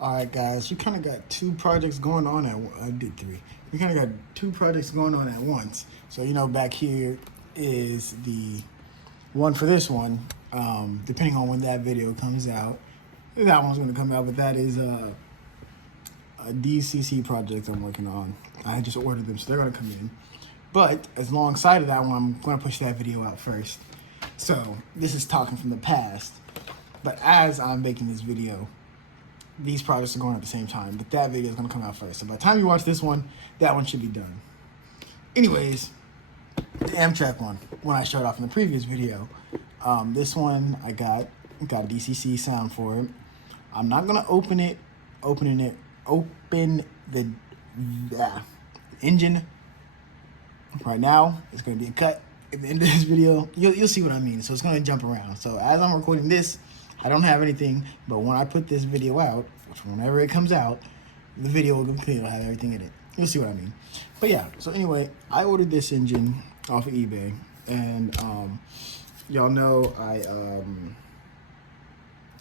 All right, guys, you kind of got two projects going on I did three. We kind of got two projects going on at once. So, back here is the one for this one. Depending on when that video comes out, that one's going to come out, but that is a DCC project I'm working on. I just ordered them, so they're going to come in. But as alongside of that one, I'm going to push that video out first. So this is talking from the past. But as I'm making this video, these projects are going at the same time, but that video is going to come out first. So by the time you watch this one, that one should be done. Anyways, the Amtrak one I showed off in the previous video. This one I got a DCC sound for it. I'm not going to open the engine right now. It's going to be a cut at the end of this video. You'll see what I mean. So it's going to jump around. So as I'm recording this, I don't have anything, but when I put this video out, which whenever it comes out, the video will complete. It'll have everything in it. You'll see what I mean. But yeah, so anyway, I ordered this engine off of eBay, and y'all know I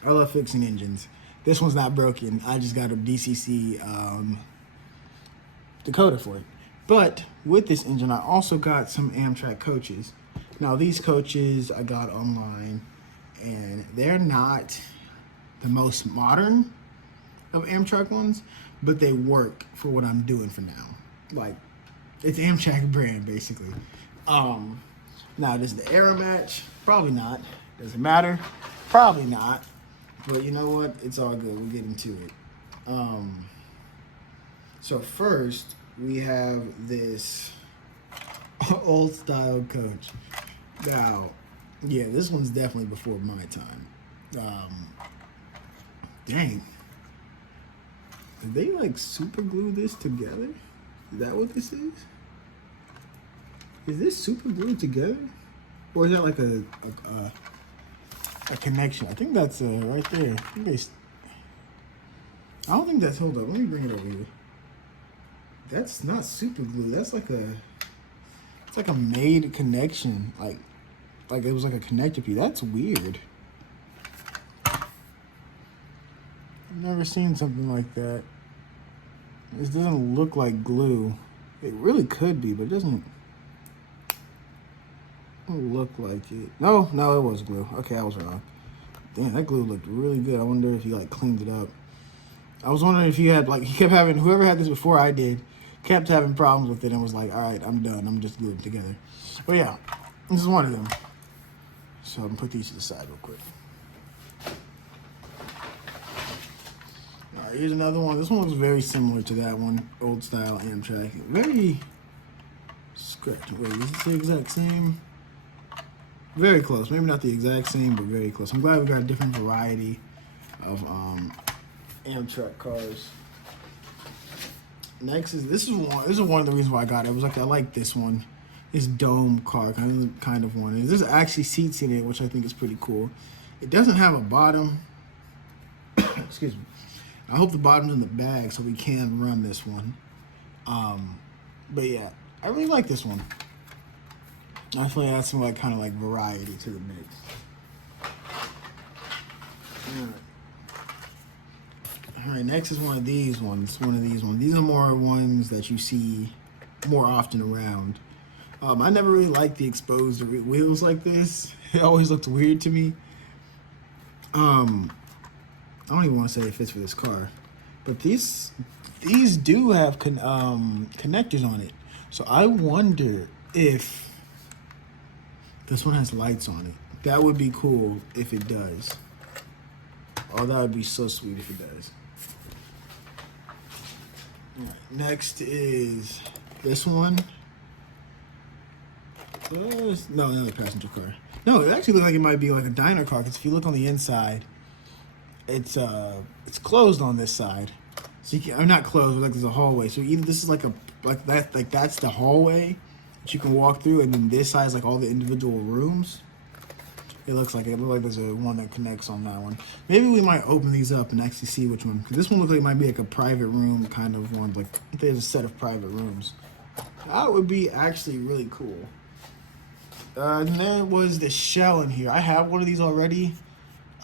love fixing engines. This one's not broken. I just got a DCC decoder for it. But with this engine, I also got some Amtrak coaches. Now these coaches I got online, and they're not the most modern of Amtrak ones, but they work for what I'm doing for now. Like, it's Amtrak brand, basically. Now, does the error match? Probably not. Does it matter? Probably not. But you know what? It's all good. We'll get into it. So first, we have this old style coach. Now, yeah, this one's definitely before my time. Dang. Did they like super glue this together? Is that what this is? Is this super glued together? Or is that like a connection? I think that's right there. I don't think that's, hold up, let me bring it over here. That's not super glue. That's like it's like a made connection. Like it was like a connector piece. That's weird. I've never seen something like that. This doesn't look like glue. It really could be, but it doesn't look like it. No, it was glue. Okay, I was wrong. Damn, that glue looked really good. I wonder if he like cleaned it up. I was wondering if he had he kept having, whoever had this before I did, kept having problems with it and was like, all right, I'm done. I'm just gluing it together. But yeah, this is one of them. So I'm gonna put these to the side real quick. All right, here's another one. This one looks very similar to that one, old style Amtrak. Very scratched. Wait, is it the exact same? Very close. Maybe not the exact same, but very close. I'm glad we got a different variety of Amtrak cars. Next is this is one of the reasons why I got it. It was like I like this one. This dome car kind of one. And there's actually seats in it, which I think is pretty cool. It doesn't have a bottom. Excuse me. I hope the bottom's in the bag so we can run this one. But yeah, I really like this one. I feel like that's some kind of variety to the mix. All right, next is one of these ones. These are more ones that you see more often around. I never really liked the exposed wheels like this. It always looked weird to me. I don't even want to say it fits for this car, but these do have connectors on it. So I wonder if this one has lights on it. That would be cool if it does. Oh, that would be so sweet if it does. All right, next is this one. No, another passenger car. No, it actually looks like it might be like a diner car, because if you look on the inside, it's closed on this side. So you can, I'm not closed, but there's a hallway. So either this is that's the hallway that you can walk through, and then this side is all the individual rooms. It looks like there's a one that connects on that one. Maybe we might open these up and actually see which one, because this one looks like it might be a private room kind of one. There's a set of private rooms. That would be actually really cool. And there was the shell in here. I have one of these already.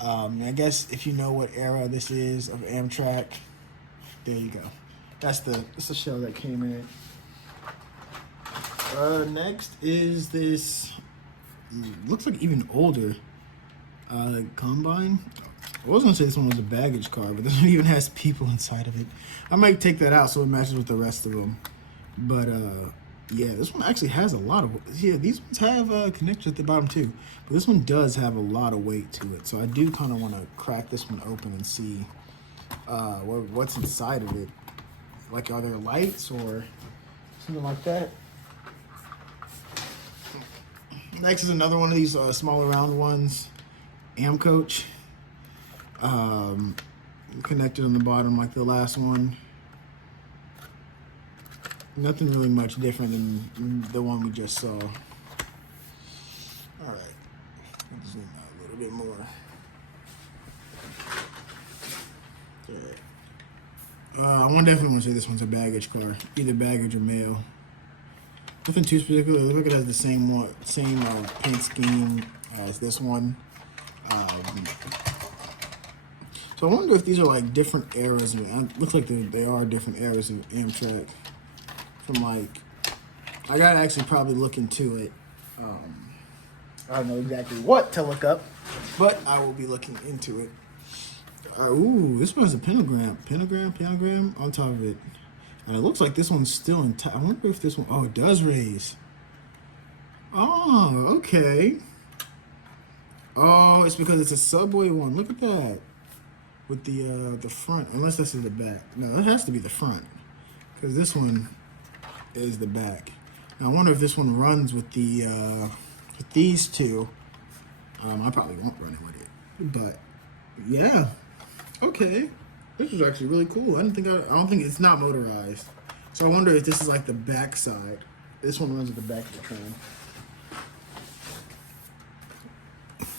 I guess if you know what era this is of Amtrak, there you go. That's the shell that came in it. Next is this, looks like even older, Combine. I was gonna say this one was a baggage car, but this one even has people inside of it. I might take that out so it matches with the rest of them. But yeah, this one actually has a lot of, yeah, these ones have connectors at the bottom too. But this one does have a lot of weight to it. So I do kind of want to crack this one open and see what's inside of it. Like, are there lights or something like that? Next is another one of these smaller round ones, Coach. Connected on the bottom like the last one. Nothing really much different than the one we just saw. All right, let's zoom out a little bit more. I definitely want to say this one's a baggage car, either baggage or mail. Nothing too particular. Look like it has the same paint scheme as this one. So I wonder if these are like different eras. It looks like they are different eras of Amtrak. From like, I gotta actually probably look into it. I don't know exactly what to look up, but I will be looking into it. Ooh, this one has a pentagram on top of it. And it looks like this one's still intact. I wonder if this one, oh, it does raise. Oh, okay. Oh, it's because it's a subway one. Look at that. With the front, unless this is the back. No, it has to be the front. Because this one is the back. Now I wonder if this one runs with the with these two. I probably won't run it with it. But yeah. Okay. This is actually really cool. I don't think it's not motorized. So I wonder if this is like the back side. This one runs at the back of the train.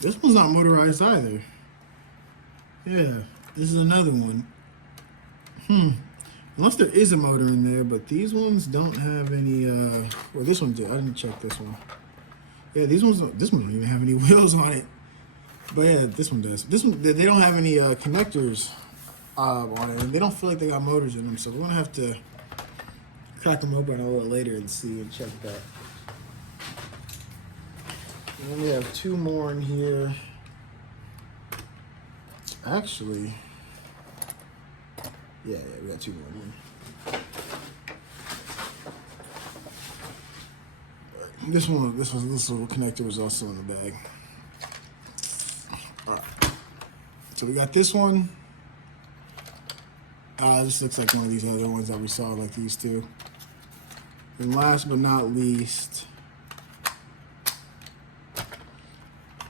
This one's not motorized either. Yeah, this is another one. Unless there is a motor in there, but these ones don't have any, well, this one did. I didn't check this one. Yeah, this one don't even have any wheels on it. But yeah, this one does. This one, they don't have any connectors on it, and they don't feel like they got motors in them, so we're gonna have to crack them open a little later and see and check that. And then we have two more in here. Actually, yeah, we got two more in here. This little connector was also in the bag. All right, so we got this one. This looks like one of these other ones that we saw, like these two. And last but not least,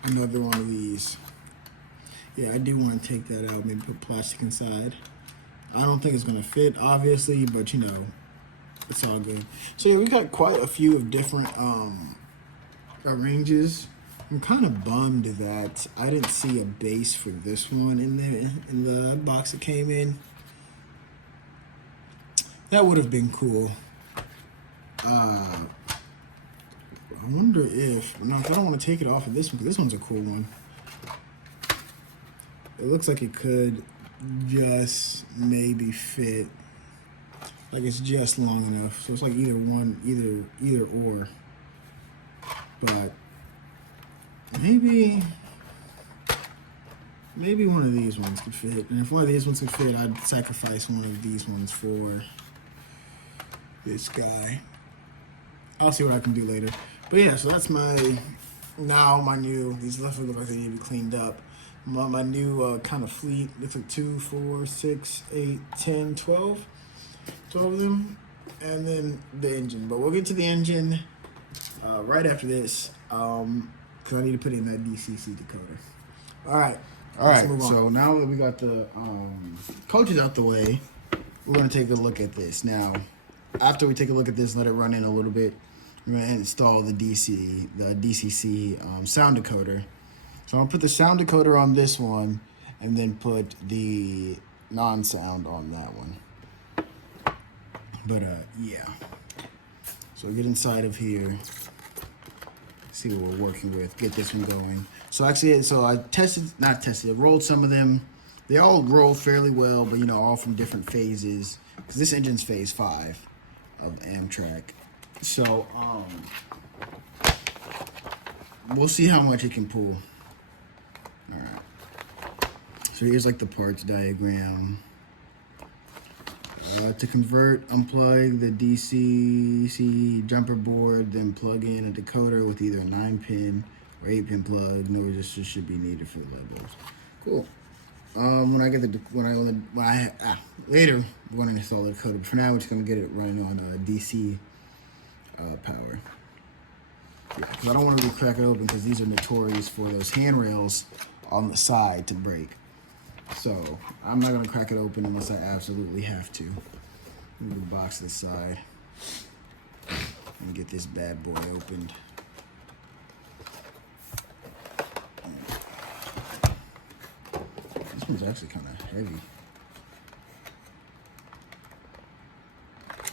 another one of these. Yeah, I do want to take that out, maybe put plastic inside. I don't think it's going to fit, obviously, but you know, it's all good. So yeah, we got quite a few of different ranges. I'm kind of bummed that I didn't see a base for this one in the box it came in. That would have been cool. I wonder if, no, I don't want to take it off of this one, because this one's a cool one. It looks like it could just maybe fit. Like it's just long enough. So it's like either or. But maybe one of these ones could fit. And if one of these ones could fit, I'd sacrifice one of these ones for this guy. I'll see what I can do later. But yeah, so that's my new, these left look like they need to be cleaned up. My new kind of fleet. Looks like 2, 4, 6, 8, 10, 12. 12 of them. And then the engine. But we'll get to the engine right after this. Because I need to put in that DCC decoder. All right, so now that we got the coaches out the way, we're going to take a look at this. Now, after we take a look at this, let it run in a little bit, we're going to install the DCC sound decoder. So I'm going to put the sound decoder on this one and then put the non-sound on that one. But yeah. So get inside of here. See what we're working with. Get this one going. So actually, I rolled some of them. They all roll fairly well, but you know, all from different phases. Because this engine's phase 5 of Amtrak. So we'll see how much it can pull. All right. So here's like the parts diagram. To convert, unplug the DCC jumper board, then plug in a decoder with either a 9-pin or 8-pin plug. No resistors should be needed for the levels. Cool. Later we're gonna install the decoder. But for now, we're just gonna get it running on DC power. Yeah, because I don't want to really crack it open because these are notorious for those handrails on the side to break. So I'm not gonna crack it open unless I absolutely have to. Move the box to the side and get this bad boy opened. This one's actually kind of heavy.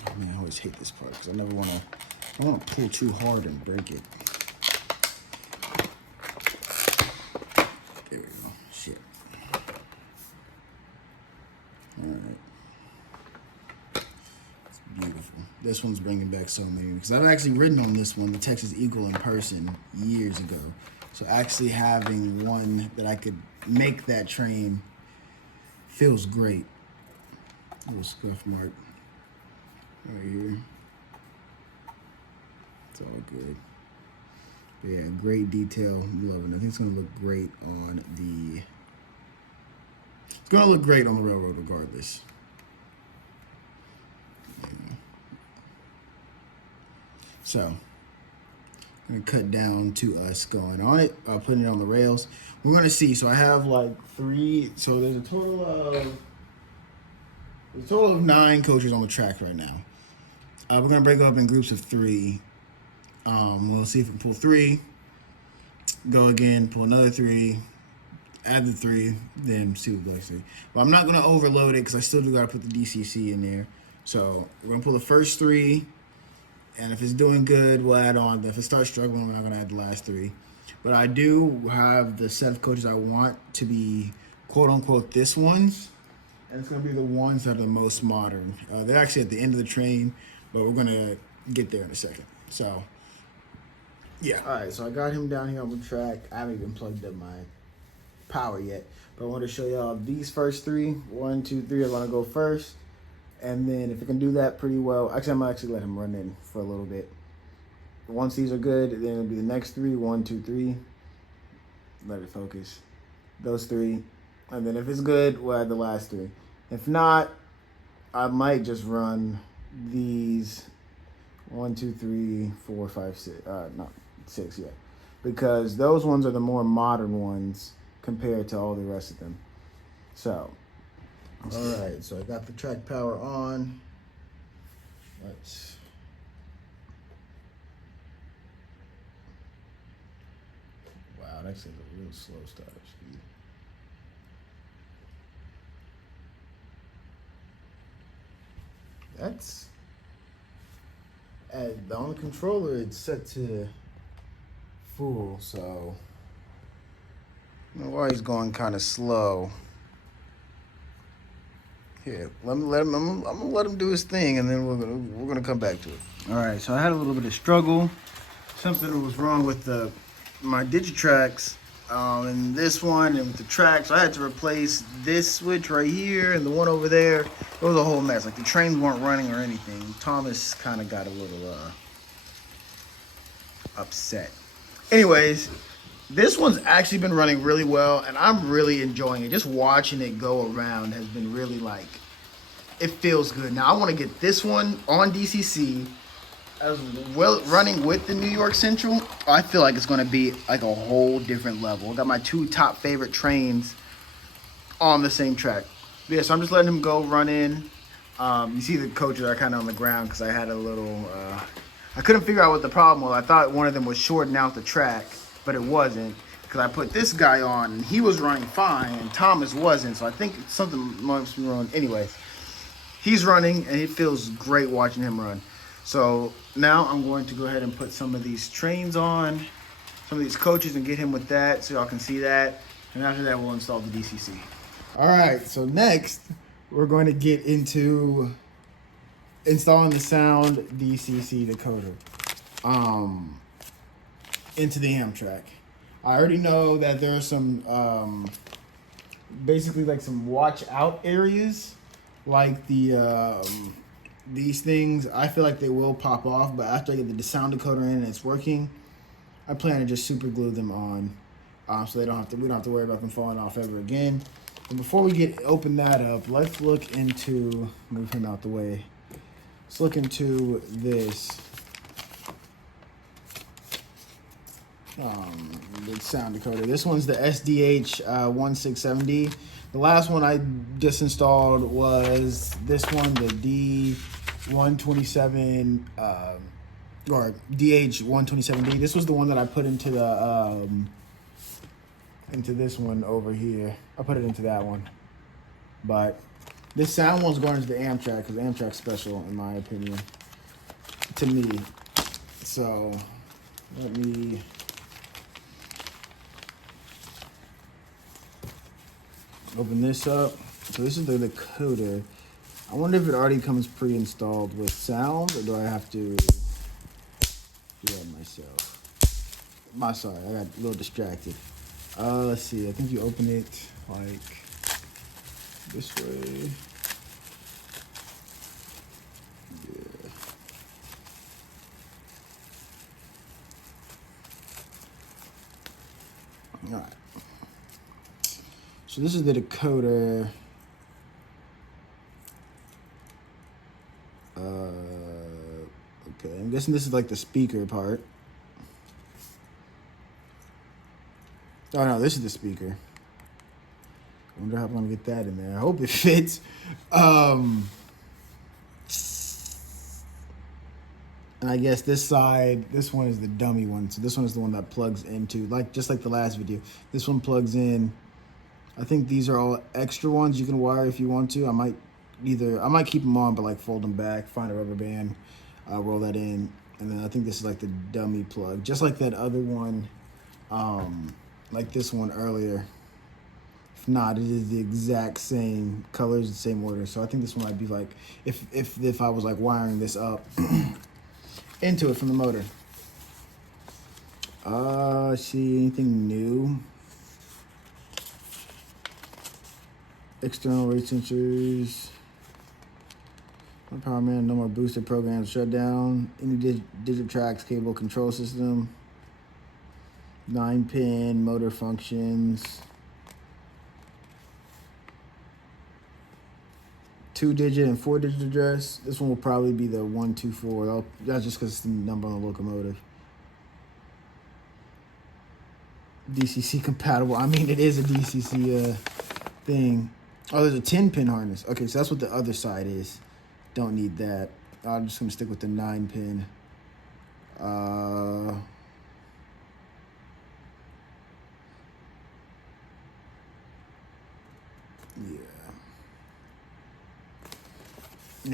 I mean, I always hate this part because I don't want to pull too hard and break it. There we go. Shit. All right. It's beautiful. This one's bringing back so many because I've actually ridden on this one, the Texas Eagle, in person years ago. So actually having one that I could make that train feels great. A little scuff mark right here. It's all good. But yeah, great detail. I'm loving it. I think it's gonna look great on the. It's gonna look great on the railroad, regardless. Yeah. So, I'm gonna cut down to us going on it, putting it on the rails. We're gonna see. So I have like 3. So there's a total of 9 coaches on the track right now. We're gonna break up in groups of 3. We'll see if we can pull 3, go again, pull another 3, add the 3, then see what goes through. But I'm not gonna overload it because I still do gotta put the DCC in there. So we're gonna pull the first 3, and if it's doing good, we'll add on. If it starts struggling, we're not gonna add the last 3. But I do have the set of coaches I want to be quote unquote this ones, and it's gonna be the ones that are the most modern. They're actually at the end of the train, but we're gonna get there in a second. So. Yeah. All right, so I got him down here on the track. I haven't even plugged up my power yet, but I want to show y'all these first 3. 1, 2, 3 are gonna go first, and then if it can do that pretty well, actually I'm gonna let him run in for a little bit. Once these are good, then it'll be the next 3. 1, 2, 3. Let it focus. Those 3, and then if it's good, we'll add the last 3. If not, I might just run these 1, 2, 3, 4, 5, 6. Not 6 yet, because those ones are the more modern ones compared to all the rest of them. So, all right. So I got the track power on. Let's. Wow, that's a real slow startup speed. That's. On the controller, it's set to full, so I don't know why he's going kind of slow. Here, I'm gonna let him do his thing, and then we're gonna come back to it. All right, so I had a little bit of struggle. Something was wrong with my Digitracks, and this one, and with the track, so I had to replace this switch right here and the one over there. It was a whole mess. Like the trains weren't running or anything. Thomas kind of got a little upset. Anyways, this one's actually been running really well, and I'm really enjoying it. Just watching it go around has been really like, it feels good. Now I want to get this one on DCC as well, running with the New York Central. I feel like it's going to be like a whole different level. I got my 2 top favorite trains on the same track. Yeah, so I'm just letting him go run in. You see the coaches are kind of on the ground because I had a little, I couldn't figure out what the problem was. I thought one of them was shorting out the track, but it wasn't, because I put this guy on and he was running fine and Thomas wasn't. So I think something must be wrong. Anyways, he's running and it feels great watching him run. So now I'm going to go ahead and put some of these trains on some of these coaches and get him with that so y'all can see that. And after that, we'll install the DCC. All right, so next we're going to get into installing the sound DCC decoder into the Amtrak. I already know that there's some basically like some watch out areas, like the these things. I feel like they will pop off, but after I get the sound decoder in and it's working, I plan to just super glue them on, so we don't have to worry about them falling off ever again. But before we open that up, let's look into, move him out the way. Let's look into this the sound decoder. This one's the SDH 167D. The last one I just installed was this one, the D127 or DH127D. This was the one that I put into the into this one over here. I put it into that one, but this sound one's going into the Amtrak because Amtrak's special in my opinion, to me. So let me open this up. So this is the decoder. I wonder if it already comes pre-installed with sound, or do I have to do that myself? Sorry, I got a little distracted. Let's see. I think you open it like this way. Yeah. All right. So this is the decoder. Okay, I'm guessing this is like the speaker part. Oh no, this is the speaker. I wonder how I'm gonna get that in there. I hope it fits. And I guess this side, this one is the dummy one. So this one is the one that plugs into, just like the last video. This one plugs in. I think these are all extra ones you can wire if you want to. I might keep them on, but like fold them back, find a rubber band, roll that in, and then I think this is like the dummy plug, just like that other one, like this one earlier. If not, it is the exact same colors, the same order. So I think this one might be like if I was like wiring this up into it from the motor. See anything new? External rate sensors. No power man, no more booster programs shut down. Any Digitrax cable control system. 9-pin motor functions. 2-digit and 4-digit address. This one will probably be the 124. That's just because it's the number on the locomotive. DCC compatible. I mean, it is a DCC thing. Oh, there's a 10-pin harness. Okay, so that's what the other side is. Don't need that. I'm just gonna stick with the 9-pin. Yeah.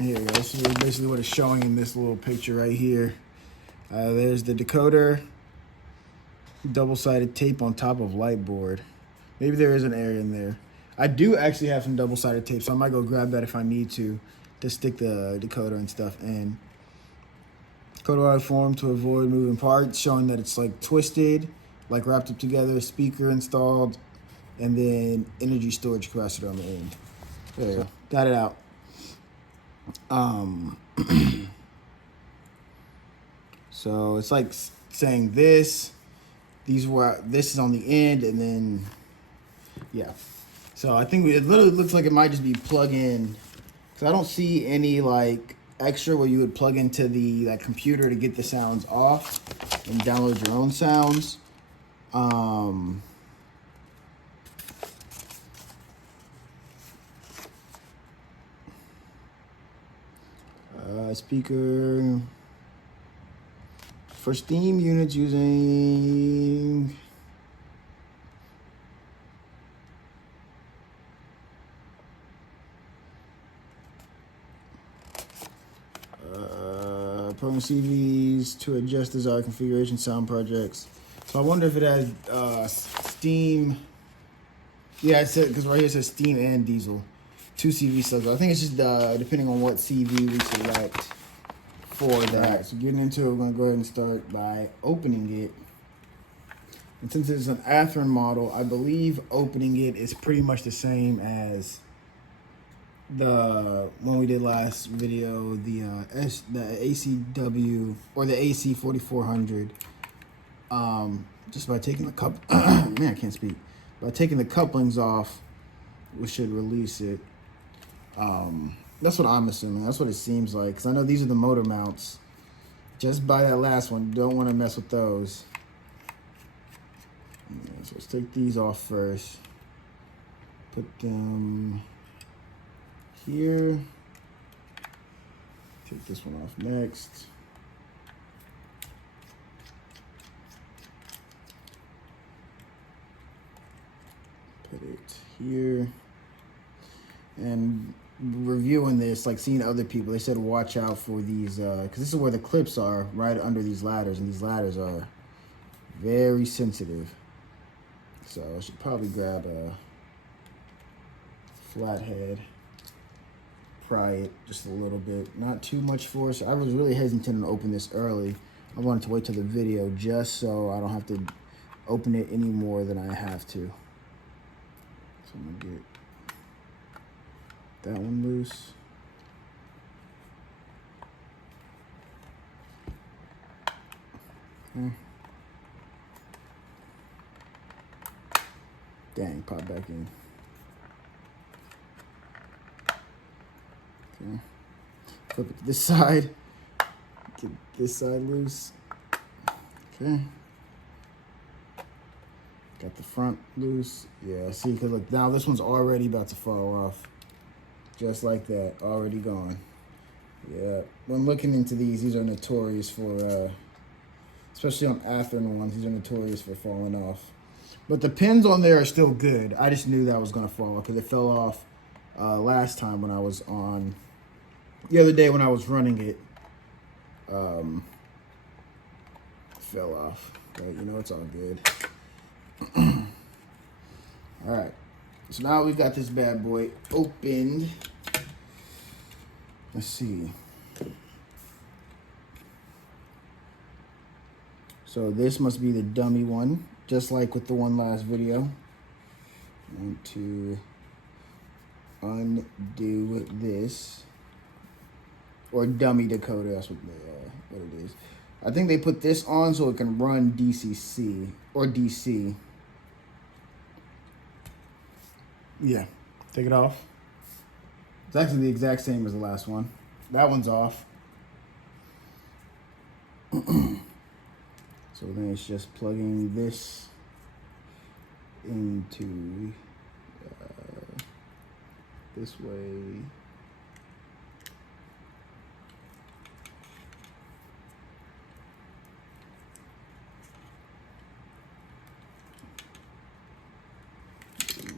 Here we go. This is basically what it's showing in this little picture right here. There's the decoder. Double-sided tape on top of light board. Maybe there is an area in there. I do actually have some double-sided tape, so I might go grab that if I need to stick the decoder and stuff in. Codewire form to avoid moving parts, showing that it's like twisted, like wrapped up together, speaker installed, and then energy storage capacitor on the end. There you go. Got it out. So it's like saying this is on the end, and then yeah. So I think it literally looks like it might just be plug in, because I don't see any like extra where you would plug into the computer to get the sounds off and download your own sounds. Speaker for Steam units using program CVs to adjust desired configuration sound projects. So I wonder if it has steam. Yeah, it said, because right here it says steam and diesel. 2 CV slugs. I think it's just depending on what CV we select for that. So getting into it, we're going to go ahead and start by opening it. And since it's an Athearn model, I believe opening it is pretty much the same as the one we did last video, the ACW or the AC 4400. Just by taking the man, I can't speak. By taking the couplings off, we should release it. That's what I'm assuming. That's what it seems like. Because I know these are the motor mounts. Just by that last one, don't want to mess with those. Yeah, so let's take these off first. Put them here. Take this one off next. Put it here. And reviewing this, like seeing other people, they said watch out for these, because this is where the clips are, right under these ladders, and these ladders are very sensitive. So I should probably grab a flathead, pry it just a little bit, not too much force. I was really hesitant to open this early. I wanted to wait till the video just so I don't have to open it any more than I have to. So I'm gonna get that one loose. Dang, pop back in. Okay. Flip it to this side. Get this side loose. Okay. Got the front loose. Yeah, see, because look, now this one's already about to fall off. Just like that, already gone. Yeah, when looking into these are notorious for, especially on Athearn ones, these are notorious for falling off. But the pins on there are still good. I just knew that was gonna fall because it fell off last time when I was on, the other day when I was running it, fell off. But you know, it's all good. All right, so now we've got this bad boy opened. Let's see. So this must be the dummy one, just like with the one last video. I want to undo this, or dummy decoder, that's what it is. I think they put this on so it can run DCC or DC. Yeah, take it off. It's actually the exact same as the last one. That one's off. So then it's just plugging this into this way.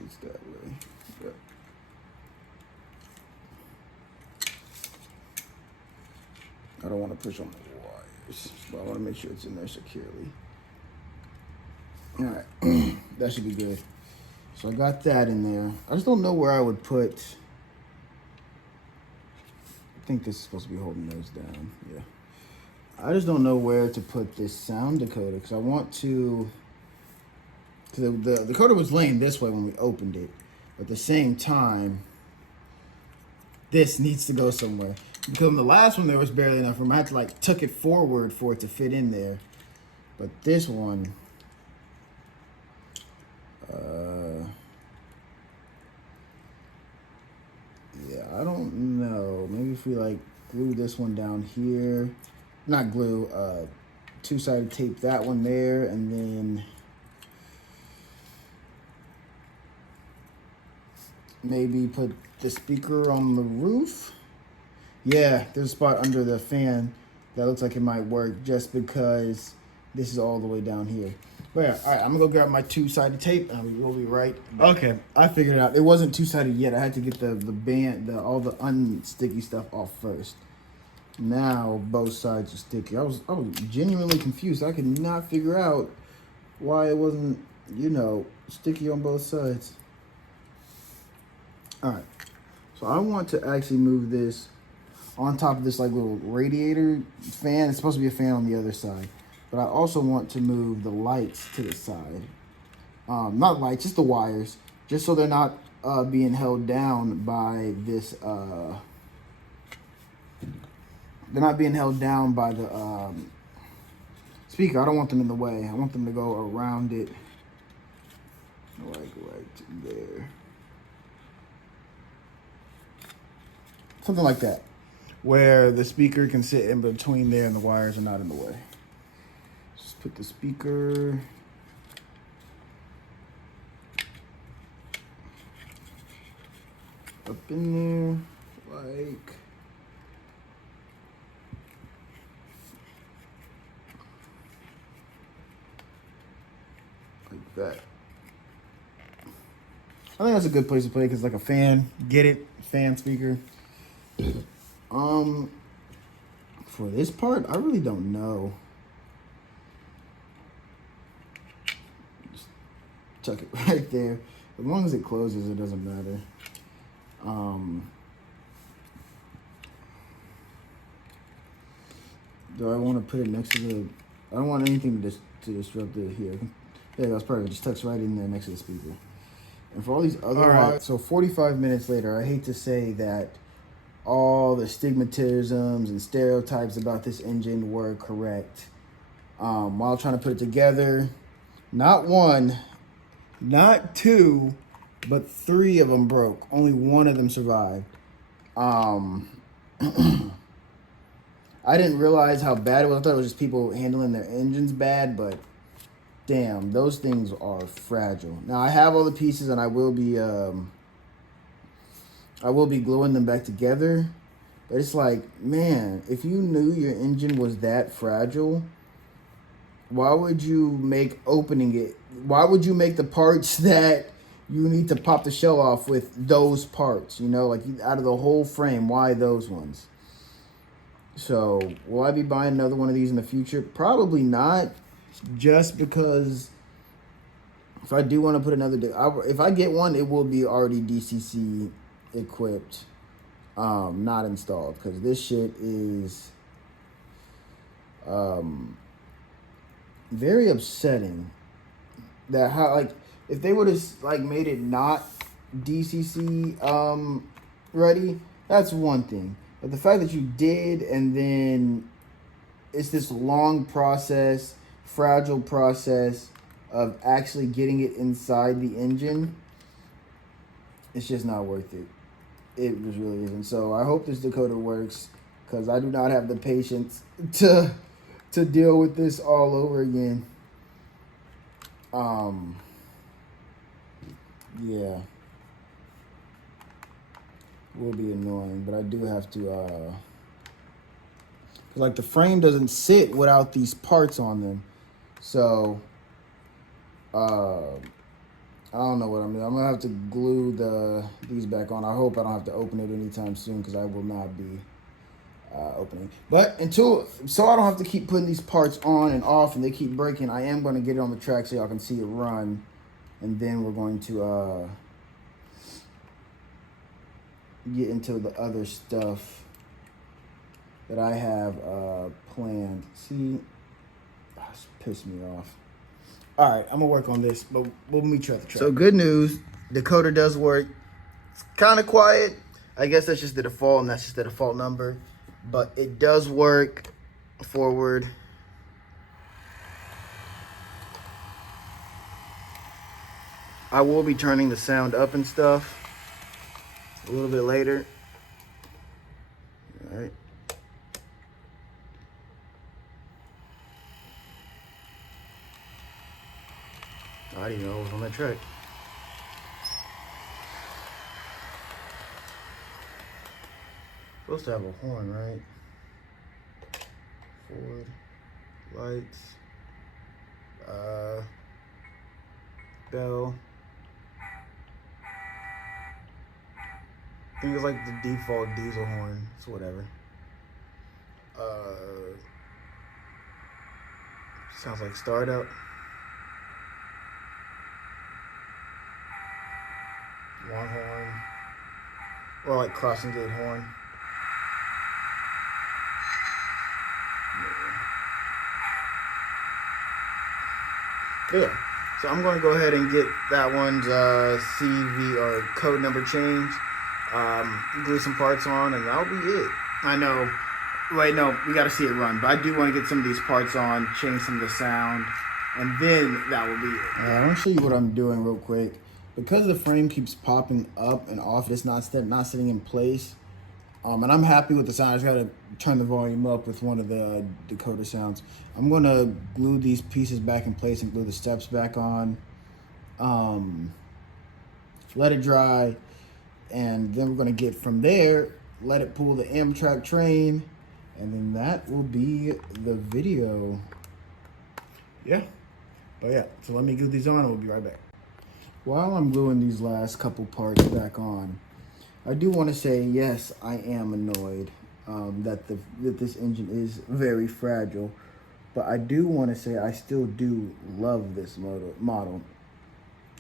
It's that way. Yep. I don't want to push on the wires, but I want to make sure it's in there securely. All right, that should be good. So I got that in there. I just don't know where I would put. I think this is supposed to be holding those down. Yeah. I just don't know where to put this sound decoder because I want to. The decoder was laying this way when we opened it. At the same time, this needs to go somewhere. Because in the last one, there was barely enough room. I had to like tuck it forward for it to fit in there. But this one, yeah, I don't know. Maybe if we like glue this one down here, not glue, two-sided tape that one there, and then maybe put the speaker on the roof. Yeah, there's a spot under the fan that looks like it might work just because this is all the way down here. But yeah, all right, I'm gonna go grab my two-sided tape and we'll be right back. Okay, I figured it out. It wasn't two-sided yet. I had to get the band, all the unsticky stuff off first. Now both sides are sticky. I was genuinely confused. I could not figure out why it wasn't, you know, sticky on both sides. All right, so I want to actually move this on top of this like little radiator fan. It's supposed to be a fan on the other side, but I also want to move the lights to the side. Not lights, just the wires, just so they're not being held down by this. They're not being held down by the speaker. I don't want them in the way. I want them to go around it, like right there, something like that, where the speaker can sit in between there and the wires are not in the way. Just put the speaker up in there, like that. I think that's a good place to play because like a fan, get it, fan speaker. For this part, I really don't know. Just chuck it right there. As long as it closes, it doesn't matter. Do I want to put it next to the? I don't want anything to disrupt it here. Yeah, that's perfect. Just tucks right in there next to the speaker. And for all these other wires, so 45 minutes later, I hate to say that all the stigmatisms and stereotypes about this engine were correct. While trying to put it together, not one, not two, but 3 of them broke. Only 1 of them survived. I didn't realize how bad it was. I thought it was just people handling their engines bad, but damn, those things are fragile. Now I have all the pieces, and I will be gluing them back together. But it's like, man, if you knew your engine was that fragile, why would you make opening it? Why would you make the parts that you need to pop the shell off with those parts? You know, like out of the whole frame, why those ones? So, will I be buying another one of these in the future? Probably not, just because if I do want to put another, if I get one, it will be already DCC equipped, not installed, because this shit is very upsetting. That how, like, if they would have like made it not DCC ready, that's one thing. But the fact that you did, and then it's this long process, fragile process of actually getting it inside the engine, it's just not worth it. It just really isn't. So I hope this decoder works, because I do not have the patience to deal with this all over again. Yeah. Will be annoying, but I do have to like the frame doesn't sit without these parts on them. So I don't know what I'm doing. I'm gonna have to glue these back on. I hope I don't have to open it anytime soon, because I will not be opening. But so I don't have to keep putting these parts on and off and they keep breaking, I am going to get it on the track so y'all can see it run, and then we're going to get into the other stuff that I have planned. See, it's pissed me off. All right, I'm gonna work on this, but we'll meet you at the track. So good news, decoder does work. It's kind of quiet. I guess that's just the default, and that's just the default number, but it does work forward. I will be turning the sound up and stuff a little bit later. All right. I didn't know I was on that track. Supposed to have a horn, right? Forward, lights, bell. I think it's like the default diesel horn. It's whatever. Sounds like startup. Long horn. Or like crossing gate horn. Yeah. So I'm going to go ahead and get that one's CV or code number changed. Glue some parts on, and that'll be it. I know. Wait, no, we got to see it run. But I do want to get some of these parts on, change some of the sound, and then that will be it. I want to show you what I'm doing real quick. Because the frame keeps popping up and off, it's not sitting in place. And I'm happy with the sound. I just got to turn the volume up with one of the decoder sounds. I'm going to glue these pieces back in place and glue the steps back on. Let it dry. And then we're going to get from there, let it pull the Amtrak train. And then that will be the video. Yeah. But yeah, so let me glue these on and we'll be right back. While I'm gluing these last couple parts back on, I do want to say, yes, I am annoyed that this engine is very fragile. But I do want to say I still do love this model.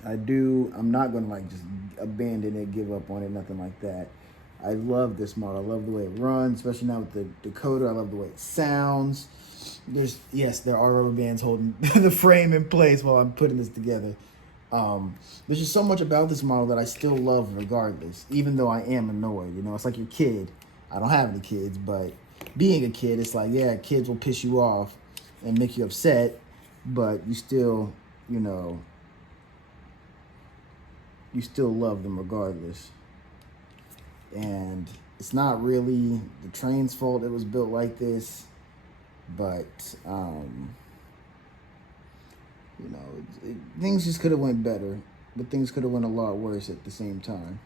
I'm not going to like just abandon it, give up on it, nothing like that. I love this model. I love the way it runs, especially now with the decoder. I love the way it sounds. Yes, there are rubber bands holding the frame in place while I'm putting this together. There's just so much about this model that I still love regardless, even though I am annoyed. You know, it's like your kid. I don't have any kids, but being a kid, it's like, yeah, kids will piss you off and make you upset, but you still, you know, you still love them regardless. And it's not really the train's fault it was built like this, but you know, things just could have went better, but things could have went a lot worse at the same time.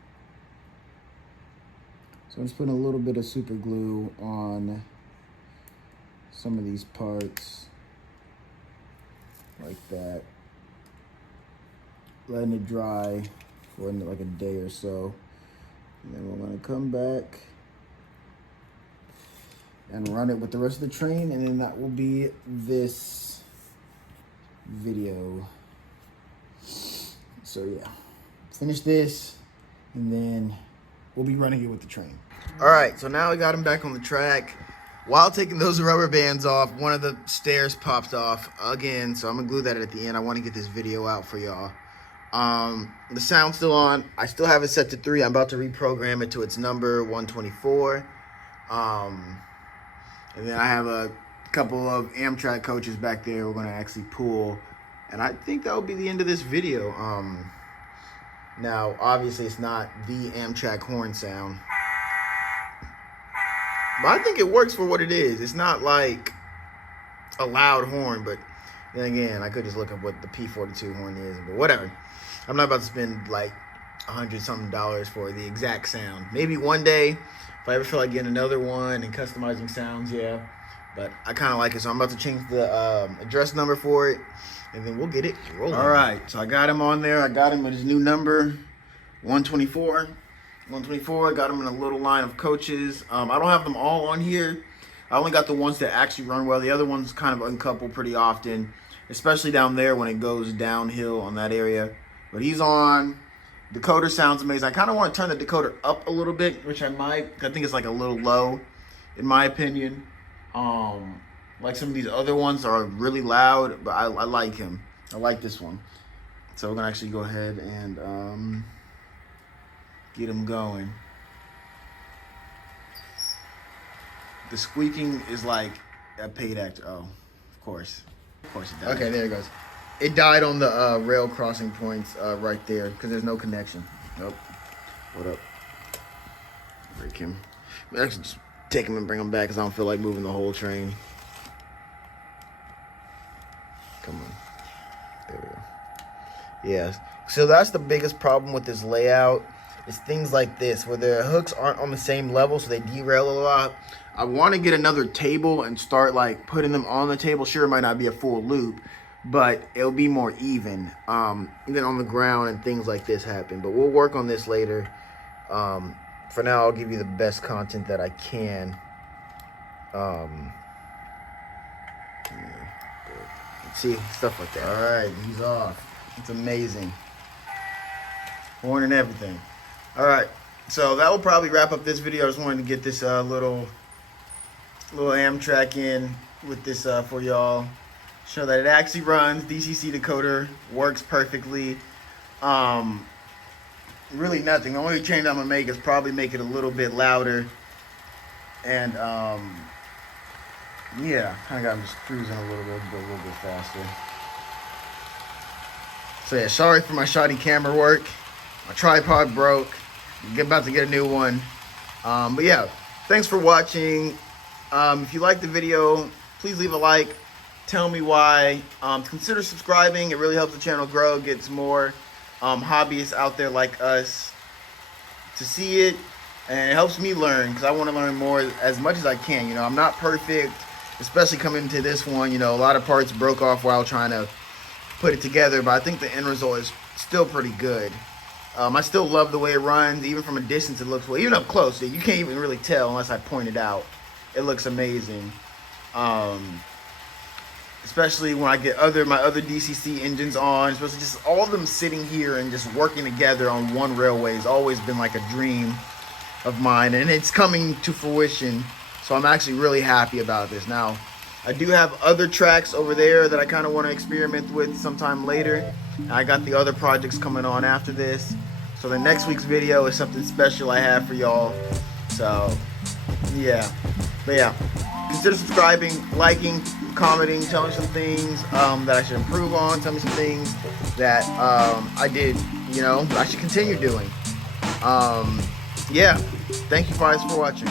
So I'm just putting a little bit of super glue on some of these parts, like that. Letting it dry for like a day or so. And then we're gonna come back and run it with the rest of the train, and then that will be this video. So yeah, finish this, and then we'll be running it with the train. All right, so now we got him back on the track. While taking those rubber bands off, one of the stairs popped off again, so I'm gonna glue that at the end. I want to get this video out for y'all. The sound's still on. I still have it set to 3. I'm about to reprogram it to its number 124. And then I have a couple of Amtrak coaches back there we're going to actually pull. And I think that will be the end of this video. Now, obviously, it's not the Amtrak horn sound. But I think it works for what it is. It's not like a loud horn, but then again, I could just look up what the P42 horn is, but whatever. I'm not about to spend like $100-something for the exact sound. Maybe one day, if I ever feel like getting another one and customizing sounds, yeah. But I kind of like it, so I'm about to change the address number for it, and then we'll get it rolling. All right, so I got him on there. I got him with his new number, 124. 124, I got him in a little line of coaches. I don't have them all on here. I only got the ones that actually run well. The other ones kind of uncouple pretty often, especially down there when it goes downhill on that area. But he's on. Decoder sounds amazing. I kind of want to turn the decoder up a little bit, which I might. I think it's like a little low, in my opinion. Like some of these other ones are really loud, but I like him. I like this one. So we're going to actually go ahead and get him going. The squeaking is like a paid actor. Oh, of course it does. Okay, there it goes. It died on the rail crossing points right there because there's no connection. Nope. What up? Break him. We actually just take him and bring him back because I don't feel like moving the whole train. Come on. There we go. Yeah. So that's the biggest problem with this layout. It's things like this where the hooks aren't on the same level, so they derail a lot. I want to get another table and start like putting them on the table. Sure, it might not be a full loop, but it'll be more even. And then on the ground and things like this happen. But we'll work on this later. For now, I'll give you the best content that I can. See, stuff like that. All right, he's off. It's amazing. Horn and everything. All right, so that will probably wrap up this video. I just wanted to get this little Amtrak in with this for y'all. Show that it actually runs. DCC decoder works perfectly. Really nothing. The only change I'm gonna make is probably make it a little bit louder. And yeah, I got just cruising a little bit faster. So yeah, sorry for my shoddy camera work. My tripod broke. I'm about to get a new one. But yeah, thanks for watching. If you liked the video, please leave a like. Tell me why. Consider subscribing. It really helps the channel grow. Gets more hobbyists out there like us to see it. And it helps me learn, because I want to learn more as much as I can. You know, I'm not perfect, especially coming into this one. You know, a lot of parts broke off while trying to put it together, but I think the end result is still pretty good. I still love the way it runs. Even from a distance, it looks well. Even up close, you can't even really tell unless I point it out. It looks amazing. Especially when I get my other DCC engines on, especially just all of them sitting here and just working together on one railway has always been like a dream of mine, and it's coming to fruition. So I'm actually really happy about this. Now, I do have other tracks over there that I kind of want to experiment with sometime later. I got the other projects coming on after this. So the next week's video is something special I have for y'all. So yeah, but yeah, consider subscribing, liking, commenting, telling me some things that I should improve on. Tell me some things that I did, you know, that I should continue doing. Yeah, thank you guys for watching.